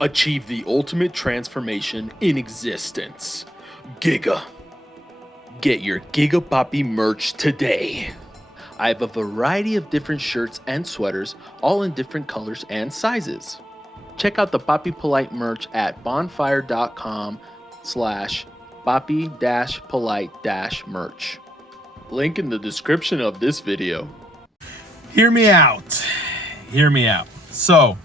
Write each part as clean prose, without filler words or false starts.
Achieve the ultimate transformation in existence. Giga. Get your Giga Papi merch today. I have a variety of different shirts and sweaters, all in different colors and sizes. Check out the Papi Polite merch at bonfire.com/papi-polite-merch. Link in the description of this video. Hear me out. Hear me out. So,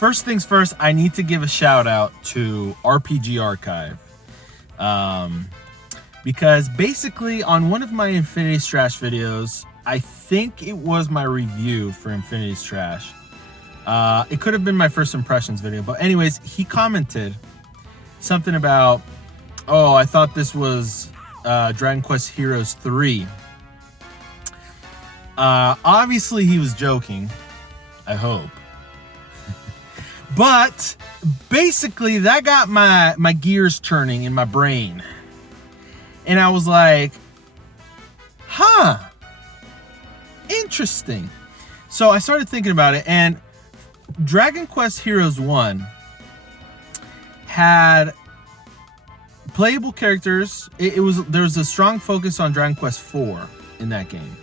first things first, I need to give a shout out to RPG Archive. Because basically on one of my Infinity Strash videos, I think it was my review for Infinity Strash. It could have been my first impressions video, but anyways, he commented something about, oh, I thought this was Dragon Quest Heroes 3. Obviously he was joking, I hope. But basically that got my gears turning in my brain. And I was like, huh, interesting. So I started thinking about it, and Dragon Quest Heroes 1 had playable characters. There was a strong focus on Dragon Quest 4 in that game.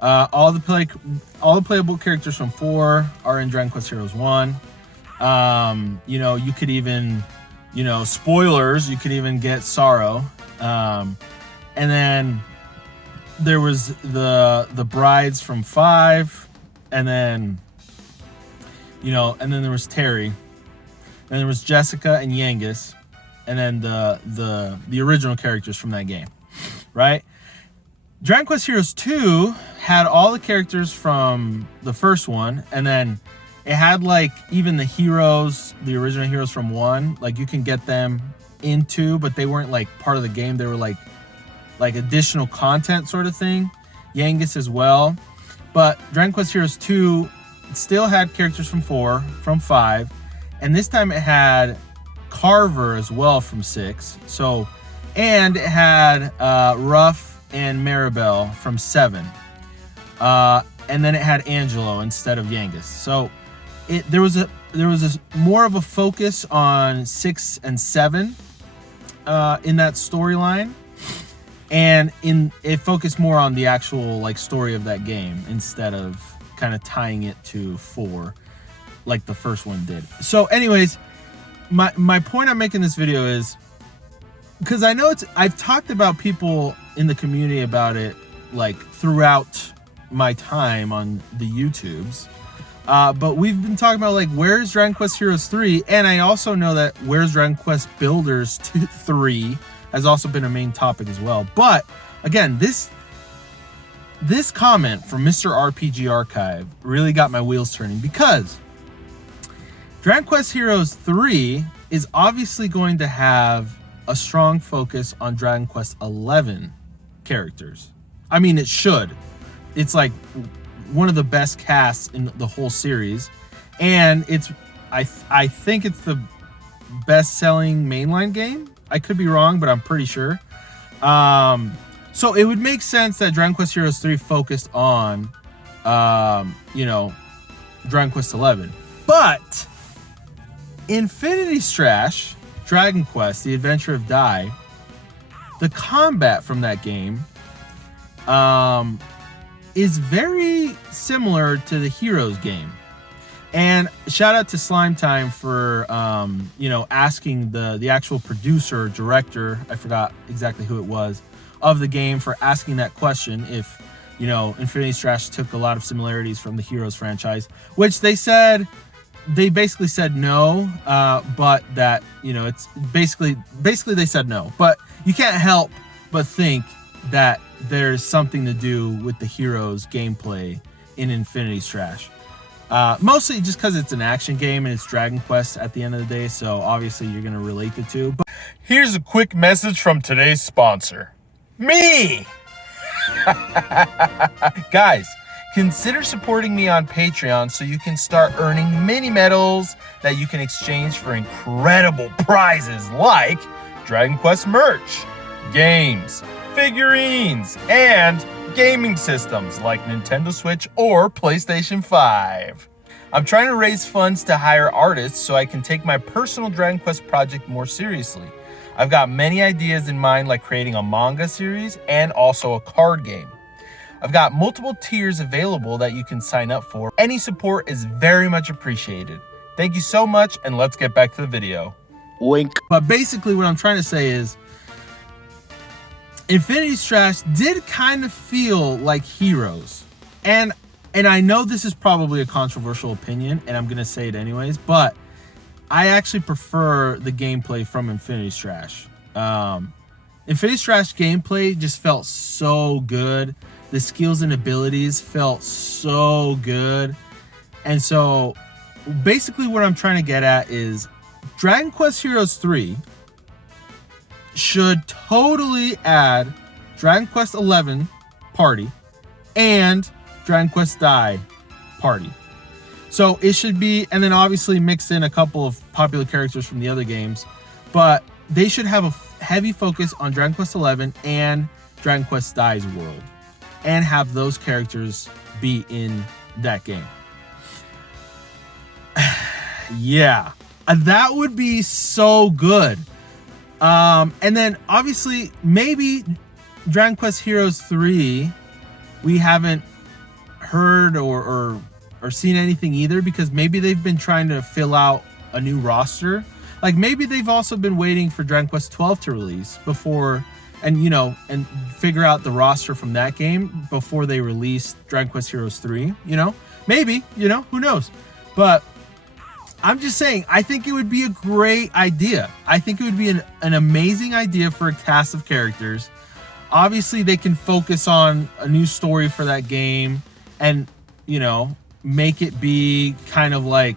All the playable characters from 4 are in Dragon Quest Heroes 1. You could even, spoilers, you could even get Sorrow. And then there was the brides from 5, and then there was Terry, and there was Jessica and Yangus, and then the original characters from that game, right? Dragon Quest Heroes 2 had all the characters from the first one, and then it had like even the heroes, the original heroes from 1, like you can get them in 2, but they weren't like part of the game. They were like additional content sort of thing. Yangus as well. But Dragon Quest Heroes 2 still had characters from 4, from 5, and this time it had Carver as well from 6. So, and it had Ruff and Maribel from 7. And then it had Angelo instead of Yangus. So there was more of a focus on 6 and 7 in that storyline, and it focused more on the actual like story of that game instead of kind of tying it to 4 like the first one did. So anyways, my point I'm making this video is because I know I've talked about people in the community about it like throughout my time on the YouTubes, but we've been talking about like where's Dragon Quest Heroes 3, and I also know that where's Dragon Quest Builders 3 has also been a main topic as well. But again, this comment from Mr. RPG Archive really got my wheels turning, because Dragon Quest Heroes 3 is obviously going to have a strong focus on Dragon Quest 11 characters. I mean, it should. It's like one of the best casts in the whole series, and I think it's the best-selling mainline game. I could be wrong, but I'm pretty sure. So it would make sense that Dragon Quest Heroes 3 focused on, Dragon Quest 11. But Infinity Strash, Dragon Quest: The Adventure of Dai, the combat from that game, is very similar to the Heroes game. And shout out to Slime Time for asking the actual producer, director, I forgot exactly who it was, of the game, for asking that question if Infinity Strash took a lot of similarities from the Heroes franchise, which they basically said no, but that it's basically they said no, but you can't help but think that there's something to do with the Heroes gameplay in Infinity Strash. Mostly just because it's an action game and it's Dragon Quest at the end of the day, so obviously you're going to relate the two. But here's a quick message from today's sponsor, me! Guys, consider supporting me on Patreon so you can start earning mini medals that you can exchange for incredible prizes like Dragon Quest merch, games, figurines, and gaming systems like Nintendo Switch or PlayStation 5. I'm trying to raise funds to hire artists so I can take my personal Dragon Quest project more seriously. I've got many ideas in mind, like creating a manga series and also a card game. I've got multiple tiers available that you can sign up for. Any support is very much appreciated. Thank you so much, and let's get back to the video. Wink. But basically what I'm trying to say is Infinity Strash did kind of feel like Heroes. And I know this is probably a controversial opinion, and I'm going to say it anyways, but I actually prefer the gameplay from Infinity Strash. Infinity Strash gameplay just felt so good. The skills and abilities felt so good. And so basically what I'm trying to get at is Dragon Quest Heroes 3 should totally add Dragon Quest 11 Party and Dragon Quest Die Party. So it should be, and then obviously mix in a couple of popular characters from the other games, but they should have a heavy focus on Dragon Quest 11 and Dragon Quest Die's world, and have those characters be in that game. Yeah, that would be so good. And then obviously maybe Dragon Quest Heroes 3, we haven't heard or seen anything either, because maybe they've been trying to fill out a new roster. Like maybe they've also been waiting for Dragon Quest 12 to release before, and figure out the roster from that game before they release Dragon Quest Heroes 3, maybe, who knows? But I'm just saying, I think it would be a great idea. I think it would be an amazing idea for a cast of characters. Obviously, they can focus on a new story for that game and, make it be kind of like,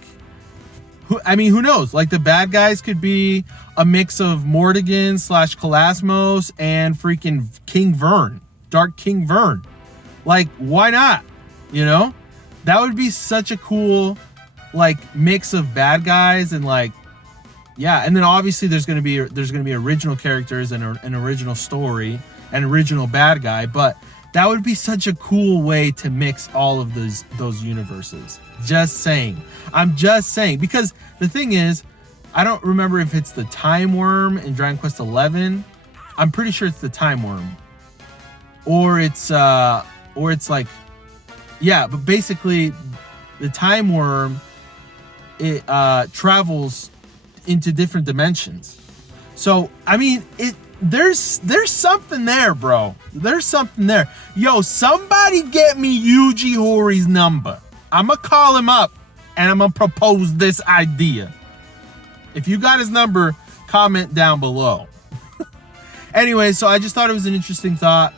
who knows? Like the bad guys could be a mix of Mordegon / Kalasmos and freaking King Vern, Dark King Vern. Like, why not? That would be such a cool mix of bad guys and and then obviously there's gonna be original characters and an original story, an original bad guy, but that would be such a cool way to mix all of those universes. Just saying. I'm just saying, because the thing is, I don't remember if it's the Time Worm in Dragon Quest 11. I'm pretty sure it's the Time Worm, or it's but basically the Time Worm, it travels into different dimensions. So there's something there, bro. There's something there. Yo, somebody get me Yuji Horí's number. I'ma call him up and I'm gonna propose this idea. If you got his number, comment down below. Anyway, so I just thought it was an interesting thought.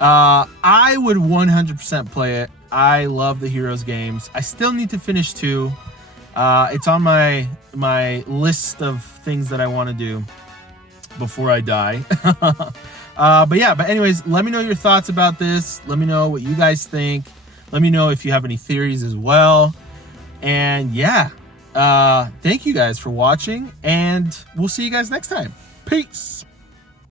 I would 100% play it. I love the Heroes games. I still need to finish 2. It's on my list of things that I want to do before I die. But anyways, let me know your thoughts about this. Let me know what you guys think. Let me know if you have any theories as well. And thank you guys for watching, and we'll see you guys next time. Peace.